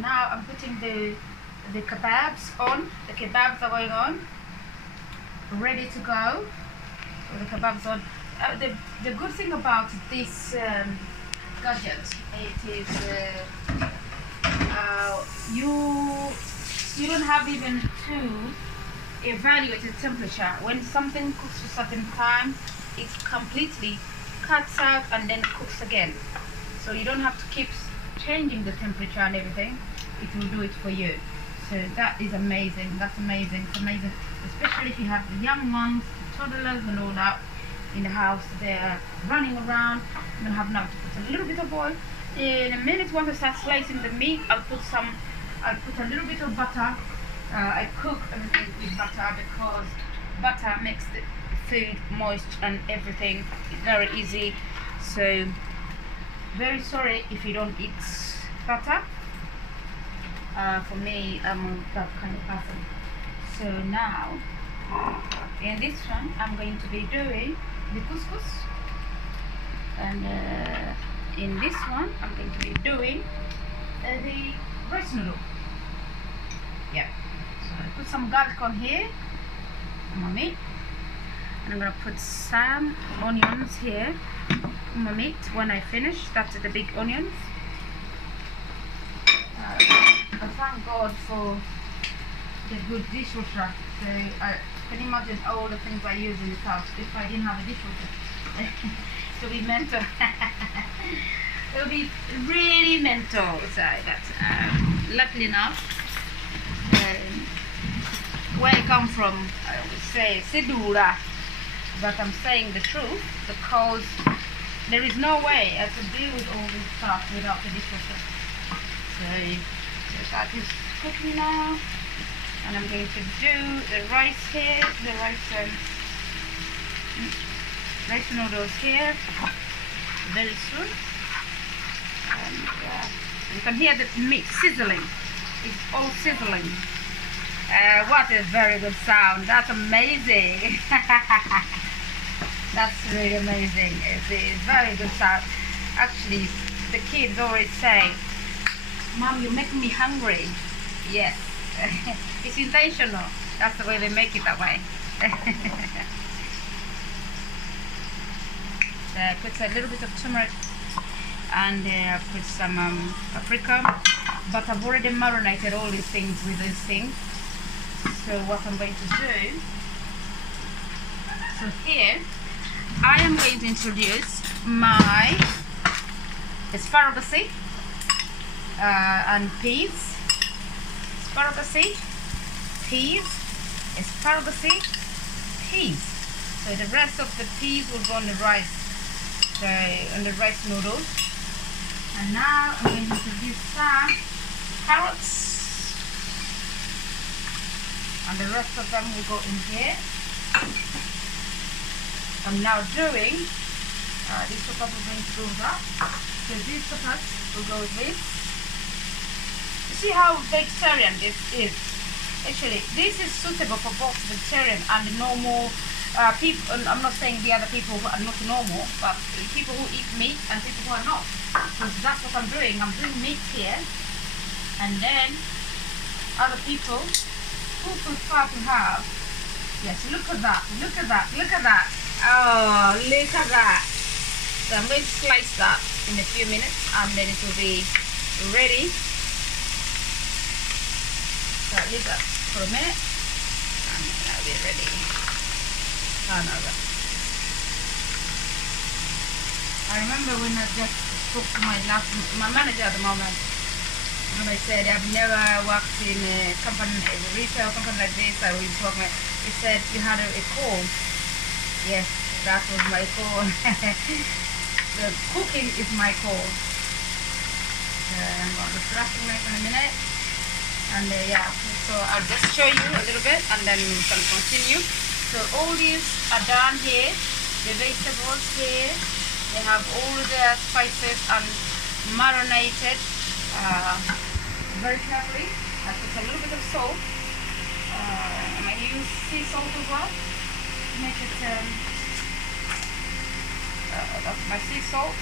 now I'm putting the kebabs on. The kebabs are going on, ready to go. So the kebabs on. The good thing about this gadget, it is you don't have even to evaluate the temperature. When something cooks for a certain time, it completely cuts out and then cooks again. So you don't have to keep changing the temperature and everything. It will do it for you. So that is amazing. That's amazing. It's amazing, especially if you have the young ones, the toddlers and all that in the house. They're running around. I'm gonna have now to put a little bit of oil. In a minute, once I start slicing the meat, I'll put a little bit of butter. I cook everything with butter because butter makes the food moist and everything. It's very easy. So very sorry if you don't eat butter. For me, I'm that kind of person. So now in this one I'm going to be doing the couscous, and in this one I'm going to be doing the rice noodle. Yeah, so I put some garlic on here on my meat, and I'm gonna put some onions here on my meat when I finish. That's the big onions. I thank God for the good dishwasher. So I can imagine all the things I use in the house if I didn't have a dishwasher. It would be mental. It would be really mental. So that's luckily enough. Where I come from, I would say Sidura, but I'm saying the truth because there is no way I could deal with all this stuff without the dishwasher. So that is cooking now, and I'm going to do the rice here, the rice noodles here very soon. And you can hear the meat sizzling. It's all sizzling. What a very good sound. That's amazing. That's really amazing. It's a very good sound. Actually, the kids always say, "Mom, you're making me hungry." Yes. It's intentional. That's the way they make it that way. So I put a little bit of turmeric, and I put some paprika, but I've already marinated all these things with these things. So what I'm going to do, so here I am going to introduce my asparagus and peas. Asparagus, peas, asparagus, peas. So the rest of the peas will go on the rice, on the rice noodles. And now I'm going to introduce some carrots, and the rest of them will go in here. I'm now doing these peppers are going to go with that. So these peppers will go with this. You see how vegetarian this is? Actually, this is suitable for both vegetarian and normal people. I'm not saying the other people who are not normal, but people who eat meat and people who are not. So that's what I'm doing. I'm doing meat here, and then other people who prefer to have. Yes, look at that. Look at that. Look at that. Oh, look at that. So I'm going to slice that in a few minutes, and then it will be ready. So leave that for a minute, and that'll be ready. Turn over. I remember when I just spoke to my manager at the moment, and I said I've never worked in a company, a retail company like this. I was talking. He said you had a call. Yes, that was my call. The cooking is my call. I'm going to flash it in a minute. And yeah, so I'll just show you a little bit, and then we can continue. So all these are done here. The vegetables here, they have all their spices and marinated very carefully. I put a little bit of salt. I might use sea salt as well to make it. That's my sea salt.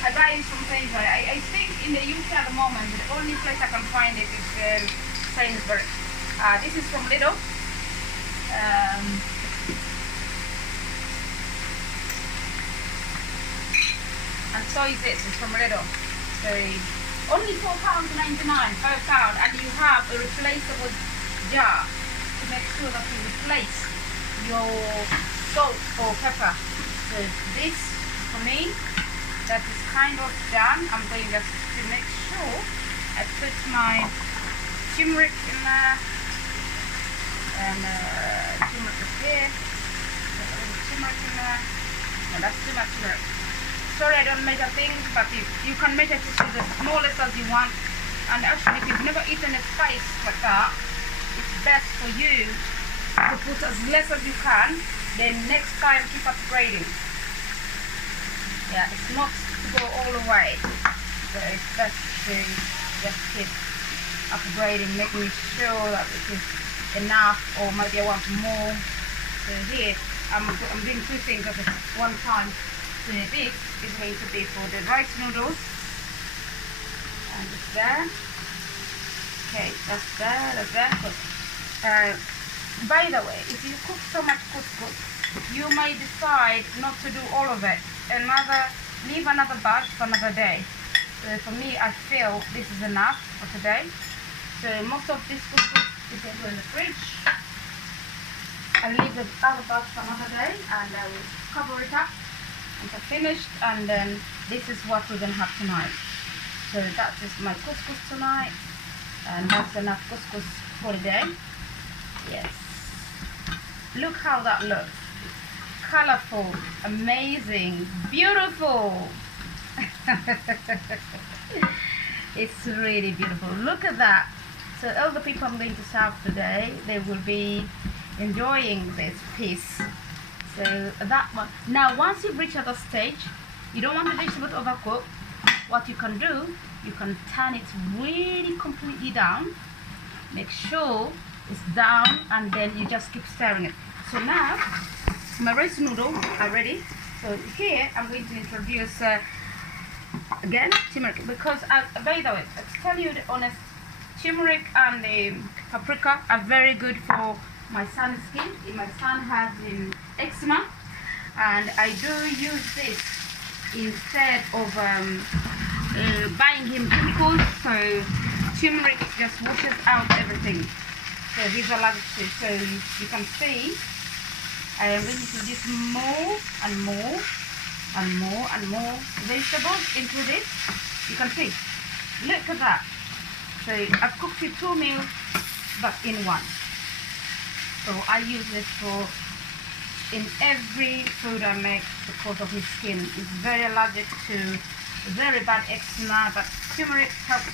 I buy it from Sainsbury. I think in the UK at the moment, the only place I can find it is Sainsbury. This is from Lidl. And so is it. It's from Lidl. So only £4.99 per pound, and you have a replaceable jar to make sure that you replace your salt or pepper. So this, for me, that is kind of done. I'm going just to make sure I put my turmeric in there, and turmeric is here. Put a little turmeric in there. No, that's too much turmeric. Sorry, I don't measure things, but you can measure it to the smallest as you want. And actually, if you've never eaten a spice like that, it's best for you to put as less as you can. Then next time, keep upgrading. Yeah, it's not to go all the way, so it's best to just keep upgrading, making sure that it is enough, or maybe I want more. So here, I'm doing two things at one time. So this is going to be for the rice noodles, and it's there. Okay, that's there, that's there. Good. By the way, if you cook so much couscous, you may decide not to do all of it. Leave another batch for another day. So for me, I feel this is enough for today. So most of this couscous is going to go in the fridge. I'll leave the other batch for another day, and I will cover it up until finished. And then this is what we're going to have tonight. So that is my couscous tonight, and that's enough couscous for the day. Yes. Look how that looks. Colorful, amazing, beautiful. It's really beautiful. Look at that. So all the people I'm going to serve today, they will be enjoying this piece. So that one. Now, once you've reached that stage, you don't want the vegetable to overcook. What you can do, you can turn it really completely down. Make sure it's down, and then you just keep stirring it. So now, my rice noodles are ready. So here I'm going to introduce again turmeric, because by the way, to tell you the honest, turmeric and the paprika are very good for my son's skin. My son has eczema, and I do use this instead of buying him chemicals. So turmeric just washes out everything. So he's allergic to. So you can see I am going to introduce more and more and more and more vegetables into this. You can see, look at that. So I've cooked it 2 meals, but in one. So I use this in every food I make because of his skin. He's very allergic to very bad eczema, but turmeric helps.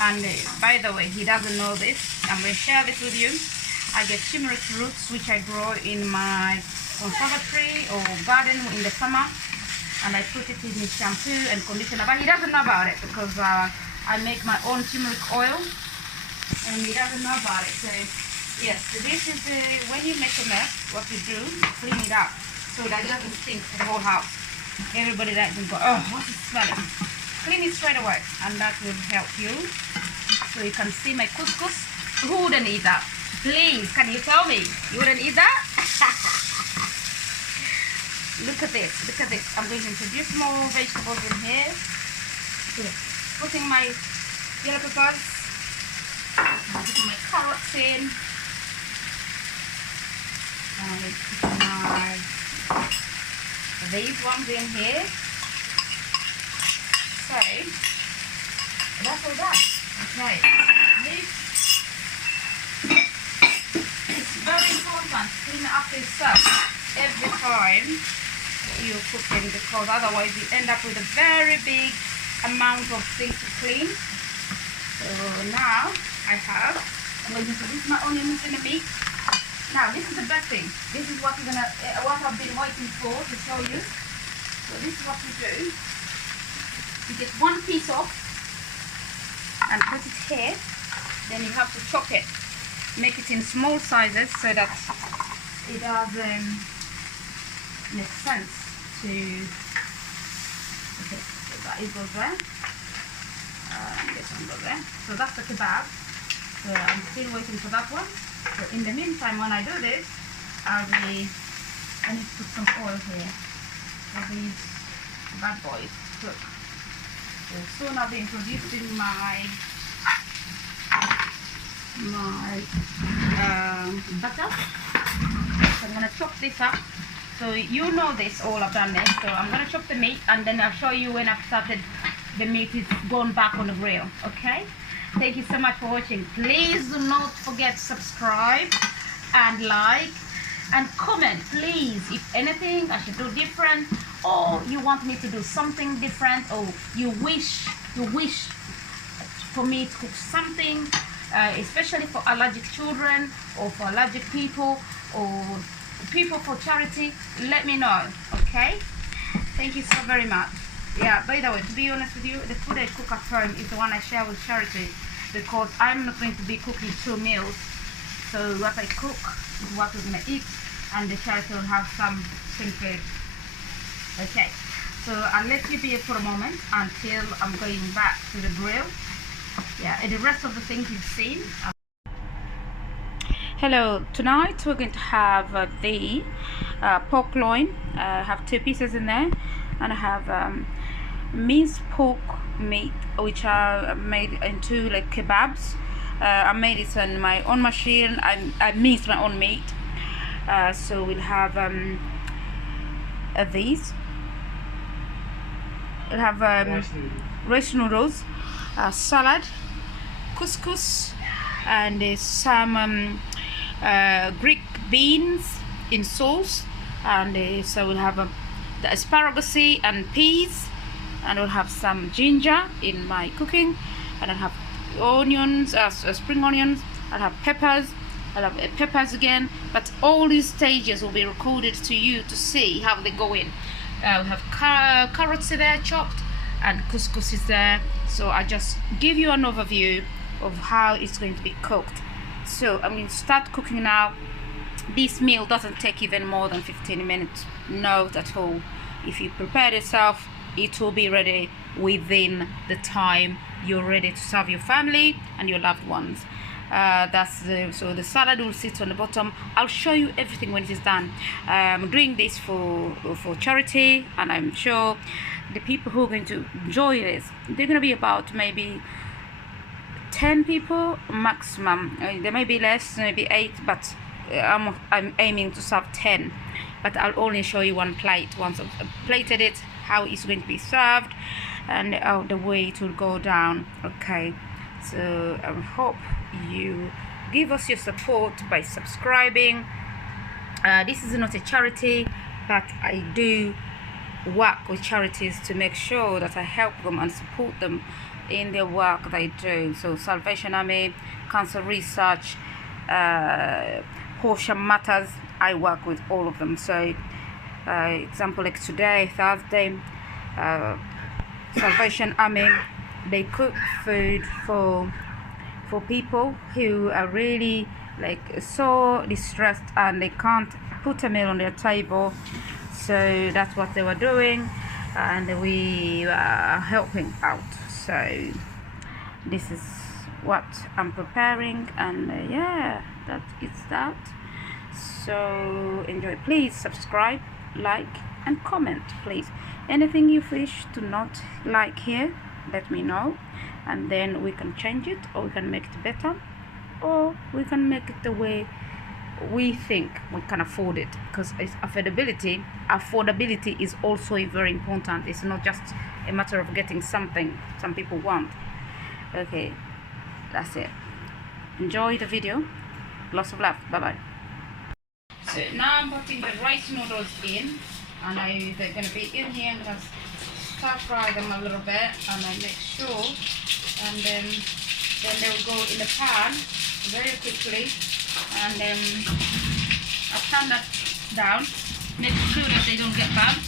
And by the way, he doesn't know this. I'm going to share this with you. I get turmeric roots, which I grow in my conservatory or garden in the summer, and I put it in his shampoo and conditioner. But he doesn't know about it because I make my own turmeric oil, and he doesn't know about it. So yes, so this is when you make a mess, what you do, clean it up so that it doesn't stink to the whole house. Everybody that can go, oh, what is smelling? Clean it straight away, and that will help you. So you can see my couscous. Who wouldn't eat that? Please, can you tell me? You wouldn't eat that? Look at this, look at this. I'm going to introduce more vegetables in here. So, putting my yellow peppers, I'm putting my carrots in, and I'm putting these ones in here. So, that's all that. Okay, it's very important to clean up yourself every time you're cooking, because otherwise you end up with a very big amount of things to clean. So now I'm going to introduce my onions in the meat. Now this is the best thing. This is what I've been waiting for to show you. So this is what you do. You get one piece off and put it here. Then you have to chop it. Make it in small sizes so that it does make sense to. Okay, That it goes there. And this one goes there. So that's the kebab. So I'm still waiting for that one. So in the meantime, when I do this, I need to put some oil here for these bad boys to cook. So soon I'll be introducing my butter. So I'm gonna chop this up. So you know this, all I've done this. So I'm gonna chop the meat and then I'll show you when I've started the meat is gone back on the grill. Okay? Thank you so much for watching. Please do not forget to subscribe and like and comment, please, if anything I should do different, or you want me to do something different, or you wish for me to cook something, especially for allergic children or for allergic people or people for charity. Let me know. Okay? Thank you so very much. Yeah, by the way, to be honest with you, the food I cook at home is the one I share with charity, because I'm not going to be cooking 2 meals. So what I cook is what we're going to eat, and the charity will have something food. Okay, so I'll let you be here for a moment until I'm going back to the grill. Yeah, and the rest of the things you've seen. Hello, tonight we're going to have the pork loin. I have 2 pieces in there, and I have minced pork meat, which are made into like kebabs. I made it on my own machine. I minced my own meat. So we'll have these. We'll have rice noodles, salad, couscous, and some Greek beans in sauce. And so we'll have the asparagus and peas, and we'll have some ginger in my cooking, and I'll have onions, spring onions. I'll have peppers. I'll have peppers again. But all these stages will be recorded to you to see how they go in. We have carrots there chopped, and couscous is there. So I just give you an overview of how it's going to be cooked. So I'm going to start cooking now. This meal doesn't take even more than 15 minutes. Not at all. If you prepare yourself, it will be ready within the time you're ready to serve your family and your loved ones. So the salad will sit on the bottom. I'll show you everything when it is done. I'm doing this for charity, and I'm sure the people who are going to enjoy this, they're going to be about maybe 10 people maximum. There may be less, maybe 8, but I'm aiming to serve 10. But I'll only show you one plate. Once I've plated it, how it's going to be served, and the way it will go down. Okay, so I hope you give us your support by subscribing. This is not a charity, but I do work with charities to make sure that I help them and support them in their work they do. So Salvation Army, Cancer Research, Horsham Matters, I work with all of them. So example like today, Thursday, Salvation Army, they cook food for people who are really like so distressed and they can't put a meal on their table. So that's what they were doing, and we are helping out. So this is what I'm preparing, and yeah, that is that. So enjoy. Please subscribe, like, and comment, please. Anything you wish to not like here, let me know, and then we can change it, or we can make it better, or we can make it the way we think we can afford it, because it's affordability is also very important. It's not just a matter of getting something some people want. Okay, that's it. Enjoy the video. Lots of love. Bye bye. So now I'm putting the rice noodles in, and they're going to be in here, and just stir fry them a little bit, and I make sure, and then they'll go in the pan very quickly, and then I'll turn that down, make sure that they don't get burnt.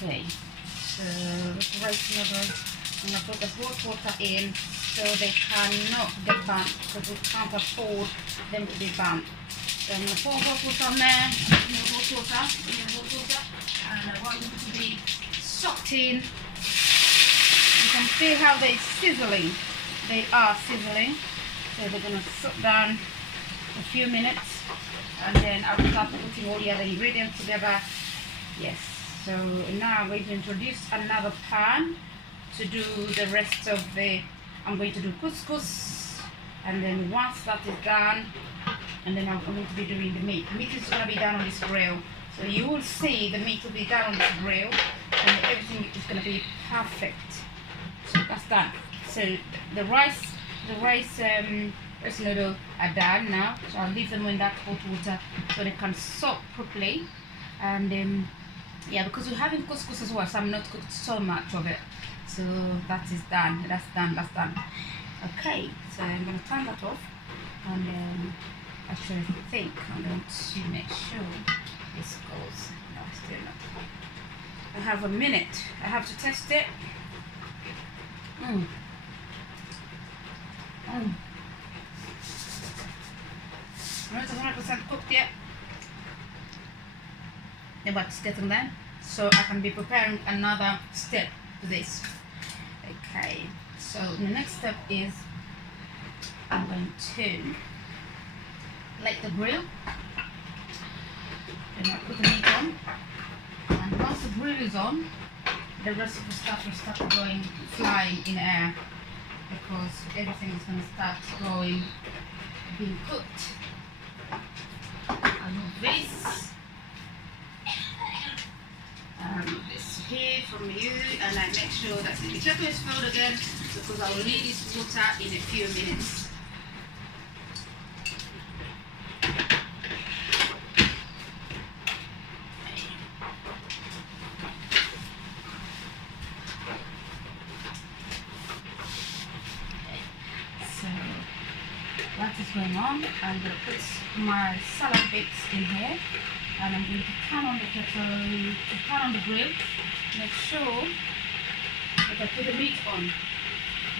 Okay, so the rice noodles, I'm going to put the hot water in so they cannot get burnt, because we can't afford them to be burnt. So I'm going to pour hot water on there, hot water, and I want soaked in. You can see how they're sizzling. They are sizzling. So they're gonna soak down a few minutes, and then I will start putting all the other ingredients together. Yes. So now I'm going to introduce another pan to do the rest of the. I'm going to do couscous, and then once that is done, and then I'm going to be doing the meat. The meat is going to be done on this grill. So you will see the meat will be done on this grill, and everything is going to be perfect. So that's done. So the rice noodle are done now. So I'll leave them in that hot water so they can soak properly. And yeah, because we're having couscous as well, so I'm not cooked so much of it. So that is done. That's done. That's done. Okay, so I'm going to turn that off, and actually I think I'm going to make sure this goes. No, still not. I have a minute. I have to test it. Not 100% cooked yet, but it's getting there. So I can be preparing another step to this. Okay, so the next step is I'm going to light the grill. Then I put the meat on, and once the grill is on, the rest of the stuff will start going flying in air, because everything is going to start being cooked. I'll move this. This here from you, and I make sure that the kettle is filled again, because I will need this water in a few minutes. So that is going on. I'm going to put my salad bits in here. And I'm going to turn on the kettle, to turn on the grill, make sure that I put the meat on.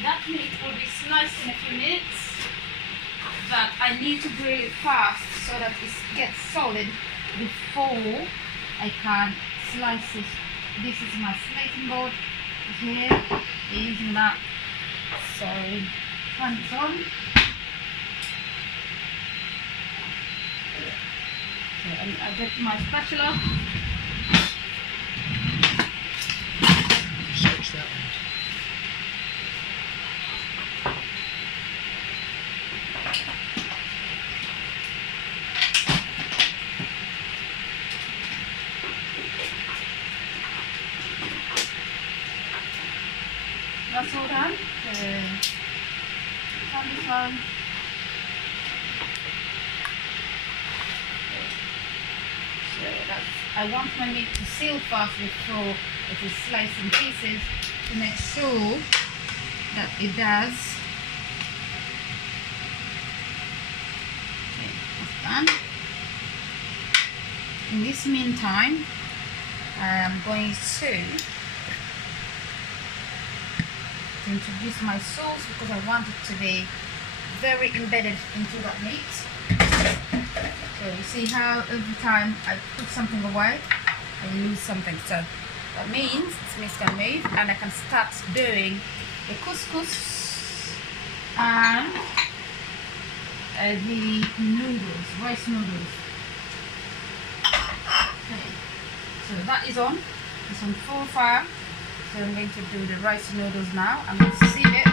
That meat will be sliced in a few minutes, but I need to grill it fast so that it gets solid before I can slice it. This is my slating board here, we're using that. So turn this on. And I get my spatula. Search that one. That's all done. Turn this on. I want my meat to seal fast before it is sliced in pieces, to make sure that it does. Okay, that's done. In this meantime, I am going to introduce my sauce, because I want it to be very embedded into that meat. So you see how every time I put something away, I lose something. So that means this meat can move, and I can start doing the couscous and the noodles, rice noodles. Okay, so that is on. It's on full fire. So I'm going to do the rice noodles now. I'm going to sieve it.